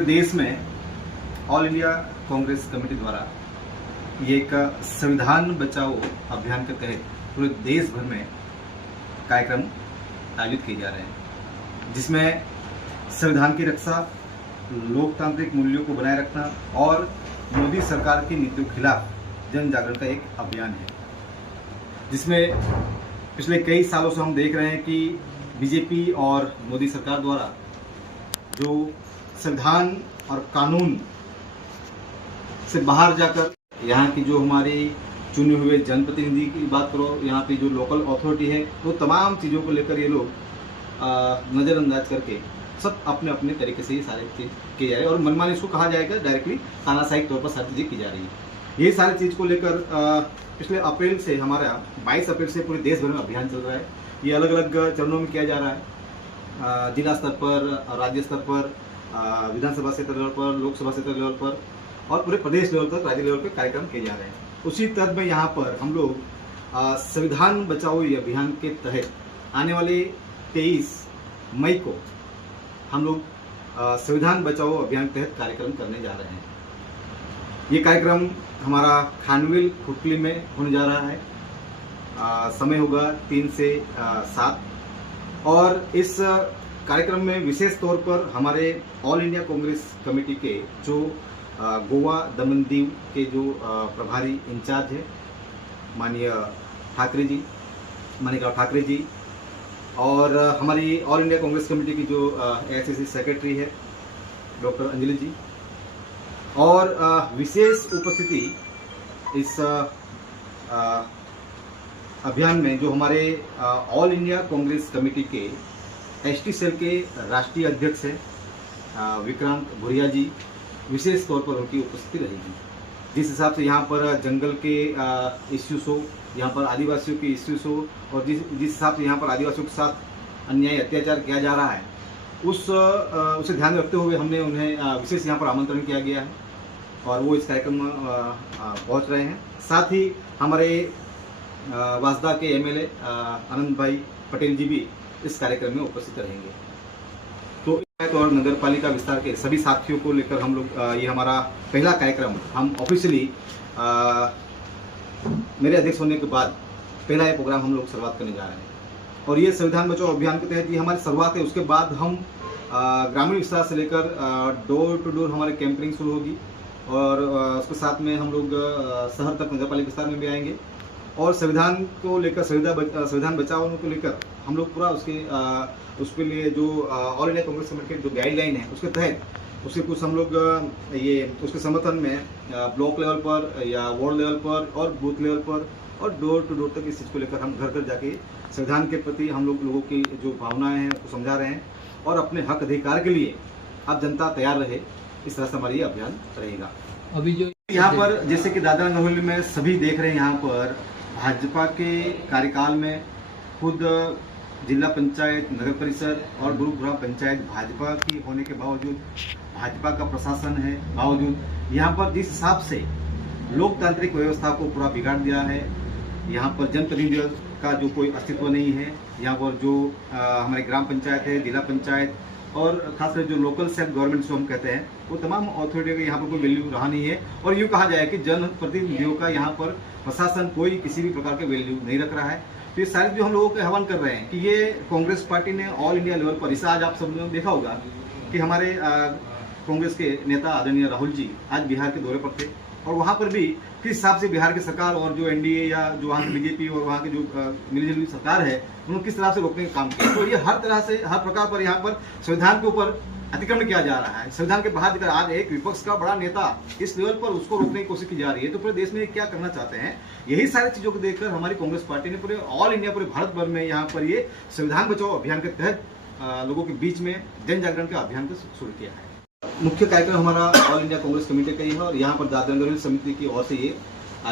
पूरे देश में ऑल इंडिया कांग्रेस कमेटी द्वारा ये एक संविधान बचाओ अभियान के तहत पूरे देश भर में कार्यक्रम आयोजित किए जा रहे हैं, जिसमें संविधान की रक्षा, लोकतांत्रिक मूल्यों को बनाए रखना और मोदी सरकार की नीतियों के खिलाफ जन जागरण का एक अभियान है, जिसमें पिछले कई सालों से हम देख रहे हैं कि बीजेपी और मोदी सरकार द्वारा जो संविधान और कानून से बाहर जाकर यहाँ की जो हमारी चुने हुए जनप्रतिनिधि की बात करो, यहाँ पे जो लोकल अथॉरिटी है, वो तमाम चीज़ों को लेकर ये लोग नज़रअंदाज करके सब अपने अपने तरीके से ये सारी चीज़ की जा रही है और मनमानी इसको कहा जाएगा, डायरेक्टली तानाशाही तौर पर सारी चीज़ें की जा रही है। ये सारी चीज़ को लेकर पिछले अप्रैल से हमारा 22 अप्रैल से पूरे देश भर में अभियान चल रहा है। ये अलग अलग चरणों में किया जा रहा है, जिला स्तर पर, राज्य स्तर पर, विधानसभा क्षेत्र लेवल पर, लोकसभा क्षेत्र लेवल पर और पूरे प्रदेश लेवल तक, राज्य लेवल पर कार्यक्रम किए जा रहे हैं। उसी तर्ज में यहाँ पर हम लोग संविधान बचाओ ये अभियान के तहत आने वाले 23 मई को हम लोग संविधान बचाओ अभियान के तहत कार्यक्रम करने जा रहे हैं। ये कार्यक्रम हमारा खानविल खुटली में होने जा रहा है। समय होगा 3 से 7 और इस कार्यक्रम में विशेष तौर पर हमारे ऑल इंडिया कांग्रेस कमेटी के जो गोवा दमन दीव के जो प्रभारी इंचार्ज है माननीय मानिका ठाकरे जी और हमारी ऑल इंडिया कांग्रेस कमेटी की जो एआईसीसी सेक्रेटरी है डॉक्टर अंजलि जी और विशेष उपस्थिति इस अभियान में जो हमारे ऑल इंडिया कांग्रेस कमेटी के एसटी सेल के राष्ट्रीय अध्यक्ष हैं विक्रांत भुरिया जी, विशेष तौर पर उनकी उपस्थिति रहेगी। जिस हिसाब से यहाँ पर जंगल के इश्यूज हो, यहाँ पर आदिवासियों के इश्यूज हो और जिस हिसाब से यहाँ पर आदिवासियों के साथ अन्याय अत्याचार किया जा रहा है, उसे ध्यान रखते हुए हमने उन्हें विशेष यहाँ पर आमंत्रण किया गया है और वो इस कार्यक्रम में पहुँच रहे हैं। साथ ही हमारे वासदा के एमएलए आनंद भाई पटेल जी भी इस कार्यक्रम में उपस्थित रहेंगे। तो और नगर पालिका विस्तार के सभी साथियों को लेकर हम लोग ये हमारा पहला कार्यक्रम हम ऑफिशियली मेरे अध्यक्ष होने के बाद पहला ये प्रोग्राम हम लोग शुरुआत करने जा रहे हैं और ये संविधान बचाओ अभियान के तहत ये हमारी शुरुआत है। उसके बाद हम ग्रामीण विस्तार से लेकर डोर टू डोर हमारी कैंपेनिंग शुरू होगी और उसके साथ में हम लोग शहर तक नगर पालिका विस्तार में भी आएंगे और संविधान को लेकर संविधान बचाओ को लेकर हम लोग पूरा उसके लिए जो ऑल इंडिया कांग्रेस कमेटी की जो गाइडलाइन है उसके तहत उसके कुछ हम लोग ये उसके समर्थन में ब्लॉक लेवल पर या वार्ड लेवल पर और बूथ लेवल पर और डोर टू डोर तक इस चीज़ को लेकर हम घर घर जाके संविधान के प्रति हम लोगों की जो भावनाएं हैं उसको समझा रहे हैं और अपने हक अधिकार के लिए अब जनता तैयार रहे, इस तरह से हमारा ये अभियान रहेगा। अभी जो यहाँ पर जैसे कि दादरा नगर हवेली में सभी देख रहे हैं, यहाँ पर भाजपा के कार्यकाल में खुद जिला पंचायत, नगर परिषद और गुरुग्राम पंचायत भाजपा की होने के बावजूद, भाजपा का प्रशासन है बावजूद, यहाँ पर जिस हिसाब से लोकतांत्रिक व्यवस्था को पूरा बिगाड़ दिया है, यहाँ पर जनप्रतिनिधियों का जो कोई अस्तित्व नहीं है, यहाँ पर जो हमारे ग्राम पंचायत है, जिला पंचायत और खासकर जो लोकल सेल्फ गवर्नमेंट जो हम कहते हैं, वो तमाम अथॉरिटी का यहाँ पर कोई वैल्यू रहा नहीं है और यूँ कहा जाए कि जनप्रतिनिधियों का यहाँ पर प्रशासन कोई किसी भी प्रकार के वैल्यू नहीं रख रहा है। तो ये सारी जो हम लोगों को आह्वान कर रहे हैं कि ये कांग्रेस पार्टी ने ऑल इंडिया लेवल पर, इसे आज आप सब ने देखा होगा कि हमारे कांग्रेस के नेता आदरणीय राहुल जी आज बिहार के दौरे पर थे और वहाँ पर भी किस हिसाब से बिहार की सरकार और जो एनडीए या जो वहाँ की बीजेपी और वहाँ की जो मिलीजुली सरकार है उन्होंने किस तरह से रोकने का काम किया। तो ये हर तरह से, हर प्रकार पर यहाँ पर संविधान के ऊपर अतिक्रमण किया जा रहा है। संविधान के बाहर जाकर आज एक विपक्ष का बड़ा नेता इस लेवल पर उसको रोकने की कोशिश की जा रही है। तो पूरे देश में क्या करना चाहते हैं, यही सारी चीज़ों को देखकर हमारी कांग्रेस पार्टी ने पूरे ऑल इंडिया, पूरे भारत भर में यहाँ पर ये संविधान बचाओ अभियान के तहत लोगों के बीच में जन जागरण का अभियान को शुरू किया है। मुख्य कार्यक्रम हमारा ऑल इंडिया कांग्रेस कमेटी का ही है और यहाँ पर दादरा नगर हवेली समिति की ओर से ये